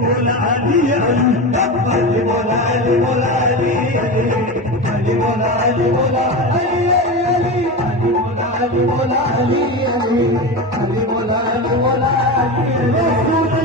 बोला अली अली बोला अली बोला अली अली बोला अली बोला अली अली अली बोला अली बोला अली अली अली बोला अली बोला अली